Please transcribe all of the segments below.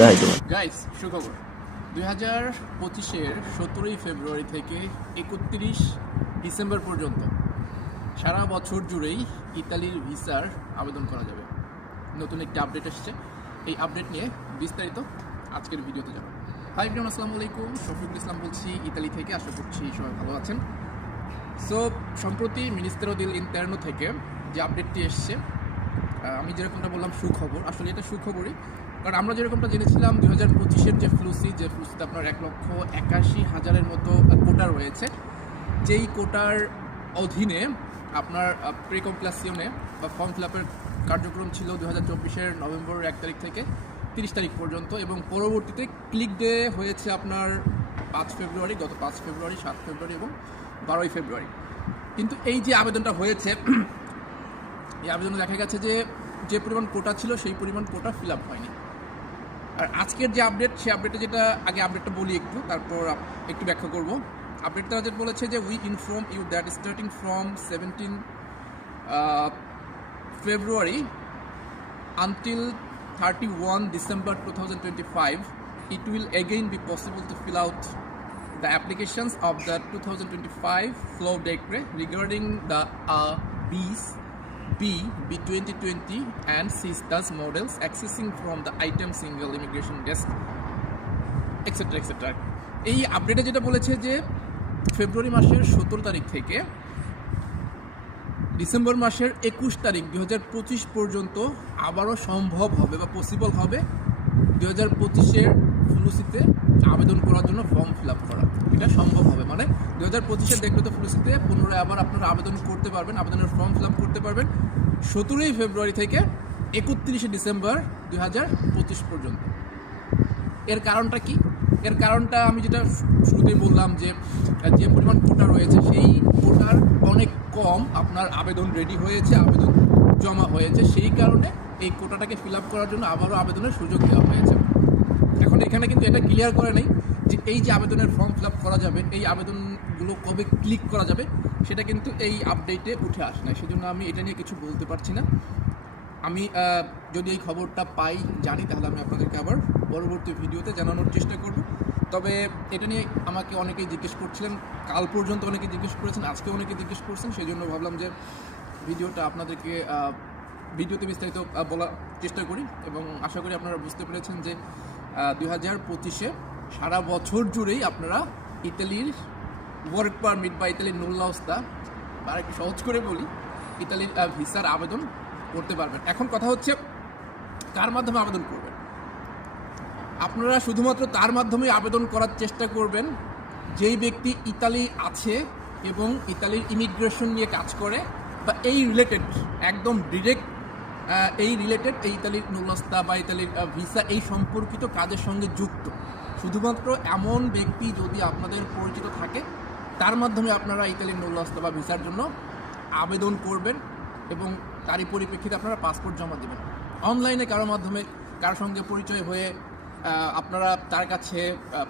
দেখাইতে পারেন গাইস সুখবর। দুই হাজার পঁচিশের সতেরোই ফেব্রুয়ারি থেকে একত্রিশ ডিসেম্বর পর্যন্ত সারা বছর জুড়েই ইতালির ভিসার আবেদন করা যাবে। নতুন একটি আপডেট এসেছে। এই আপডেট নিয়ে বিস্তারিত আজকের ভিডিওতে যাব। হাই ব্রিয়ান আসসালামু আলাইকুম। শফিকুল ইসলাম বলছি, ইতালি থেকে। আশা করছি সবাই ভালো আছেন। সো সম্প্রতি মিনিস্টার দিল ইন্টারনো থেকে যে আপডেটটি এসছে আমি যেরকমটা বললাম, সুখবর। আসলে এটা সুখবরই। কারণ আমরা যেরকমটা জেনেছিলাম, দুই হাজার পঁচিশের যে ফ্লুসি যে ফ্লুসিতে আপনার এক লক্ষ একাশি হাজারের মতো কোটা রয়েছে। যেই কোটার অধীনে আপনার প্রিকমপ্লাসিয়নে বা ফর্ম ফিল আপের কার্যক্রম ছিল দু হাজার চব্বিশের নভেম্বর এক তারিখ থেকে তিরিশ তারিখ পর্যন্ত এবং পরবর্তীতে ক্লিক ডে হয়েছে আপনার পাঁচ ফেব্রুয়ারি, গত পাঁচ ফেব্রুয়ারি, সাত ফেব্রুয়ারি এবং বারোই ফেব্রুয়ারি। কিন্তু এই যে আবেদনটা হয়েছে, এই আবেদনে দেখা গেছে যে যে পরিমাণ কোটা ছিল সেই পরিমাণ কোটা ফিল আপ হয়নি। আর আজকের যে আপডেট সে আপডেটে যেটা আগে আপডেটটা বলি একটু, তারপর একটু ব্যাখ্যা করব। আপডেট যেটা বলেছে যে we inform you that starting from seventeen February until thirty one December two thousand twenty five it will again be possible to fill out the applications of the two thousand twenty five flow regarding the BIS B B2020 and CSTAS models accessing from the item single, immigration desk etc etc এই আপডেটে যেটা বলেছে যে ফেব্রুয়ারি মাসের সতেরো তারিখ থেকে December মাসের একুশ তারিখ দুই হাজার পঁচিশ পর্যন্ত আবারও সম্ভব হবে বা পসিবল হবে। দুই হাজার পঁচিশের ফ্লুসিতে আবেদন করার জন্য ফর্ম ফিল আপ করা এটা সম্ভব হবে মানে দুই হাজার পঁচিশের দেখবে ফ্লুসিতে পুনরায় আবার আপনারা আবেদন করতে পারবেন, আবেদনের ফর্ম ফিল করতে পারবেন সতেরোই ফেব্রুয়ারি থেকে একত্রিশে ডিসেম্বর দুই হাজার পঁচিশ পর্যন্ত। এর কারণটা কি? এর কারণটা আমি যেটা শুরুতেই বললাম যে যে পরিমাণ কোটা রয়েছে, সেই কোটার অনেক কম আপনার আবেদন রেডি হয়েছে, আবেদন জমা হয়েছে। সেই কারণে এই কোটাটাকে ফিল আপ করার জন্য আবারও আবেদনের সুযোগ দেওয়া হয়েছে। এখন এখানে কিন্তু এটা ক্লিয়ার করে নেই যে এই যে আবেদনের ফর্ম ফিল আপ করা যাবে, এই আবেদনগুলো কবে ক্লিক করা যাবে, সেটা কিন্তু এই আপডেটে উঠে আসে না। সেজন্য আমি এটা নিয়ে কিছু বলতে পারছি না। আমি যদি এই খবরটা পাই, জানি, তাহলে আমি আপনাদেরকে আবার পরবর্তী ভিডিওতে জানানোর চেষ্টা করব। তবে এটা নিয়ে আমাকে অনেকেই জিজ্ঞেস করছিলেন, কাল পর্যন্ত অনেকে জিজ্ঞেস করেছেন, আজকে অনেকে জিজ্ঞেস করছেন সেই জন্য ভাবলাম যে ভিডিওটা আপনাদেরকে ভিডিওতে বিস্তারিত বলার চেষ্টা করি এবং আশা করি আপনারা বুঝতে পেরেছেন যে দুই হাজার পঁচিশে সারা বছর জুড়েই আপনারা ইতালির ওয়ার্ক পারমিট বা ইতালির নুল্লাউস্তা আর একটু সহজ করে বলি, ইতালির ভিসার আবেদন করতে পারবেন। এখন কথা হচ্ছে, কার মাধ্যমে আবেদন করবেন? আপনারা শুধুমাত্র তার মাধ্যমে আবেদন করার চেষ্টা করবেন, যেই ব্যক্তি ইতালি আছে এবং ইতালির ইমিগ্রেশন নিয়ে কাজ করে, বা এই রিলেটেড একদম ডিরেক্ট এই রিলেটেড এই ইতালির নুলস্তা বা ইতালির ভিসা, এই সম্পর্কিত কাজের সঙ্গে যুক্ত। শুধুমাত্র এমন ব্যক্তি যদি আপনাদের পরিচিত থাকে তার মাধ্যমে আপনারা ইতালির নুলস্তা বা ভিসার জন্য আবেদন করবেন এবং তারই পরিপ্রেক্ষিতে আপনারা পাসপোর্ট জমা দেবেন। অনলাইনে কারোর মাধ্যমে কারোর সঙ্গে পরিচয় হয়ে আপনারা তার কাছে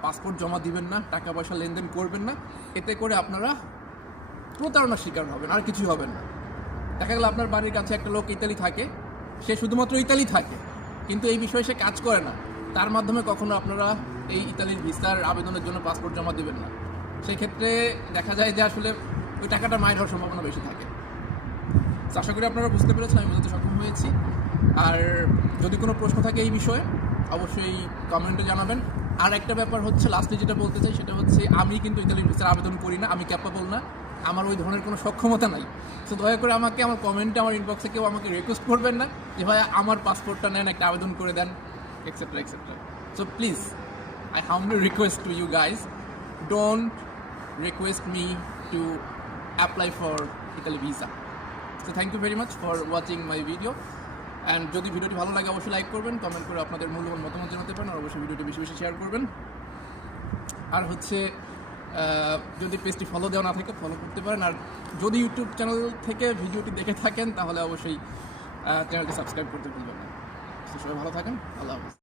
পাসপোর্ট জমা দিবেন না টাকা পয়সা লেনদেন করবেন না, এতে করে আপনারা প্রতারণার শিকার হবেন, আর কিছুই হবেন না। দেখা গেল আপনার বাড়ির কাছে একটা লোক ইতালি থাকে, সে শুধুমাত্র ইতালি থাকে, কিন্তু এই বিষয়ে সে কাজ করে না। তার মাধ্যমে কখনো আপনারা এই ইতালির ভিসার আবেদনের জন্য পাসপোর্ট জমা দেবেন না। সেই ক্ষেত্রে দেখা যায় যে আসলে ওই টাকাটা মায়ের হওয়ার সম্ভাবনা বেশি থাকে। আশা করি আপনারা বুঝতে পেরেছেন, আমি বোঝাতে সক্ষম হয়েছি। আর যদি কোনো প্রশ্ন থাকে এই বিষয়ে, অবশ্যই কমেন্টে জানাবেন। আর একটা ব্যাপার হচ্ছে লাস্টে যেটা বলতে চাই, সেটা হচ্ছে আমি কিন্তু ইতালির ভিসার আবেদন করি না, আমি ক্যাপাবল না, আমার ওই ধরনের কোনো সক্ষমতা নাই। তো দয়া করে আমাকে আমার কমেন্টে আমার ইনবক্সে কেউ আমাকে রিকোয়েস্ট করবেন না যে ভাই আমার পাসপোর্টটা নেন, একটা আবেদন করে দেন etcetera etcetera so please I humbly request to you guys, don't request me to apply for Italy visa. So thank you very much for watching my video. And যদি ভিডিওটি ভালো লাগে, অবশ্যই লাইক করবেন কমেন্ট করে আপনাদের মূল্যবান মতামত জানাতে পারেন, আর অবশ্যই ভিডিওটি বেশি বেশি শেয়ার করবেন আর হচ্ছে যদি পেজটি ফলো দেওয়া না থাকে ফলো করতে পারেন আর যদি ইউটিউব চ্যানেল থেকে ভিডিওটি দেখে থাকেন, তাহলে অবশ্যই চ্যানেলটি সাবস্ক্রাইব করতে ভুলবেন না সবাই ভালো থাকেন, আল্লাহ হাফিজ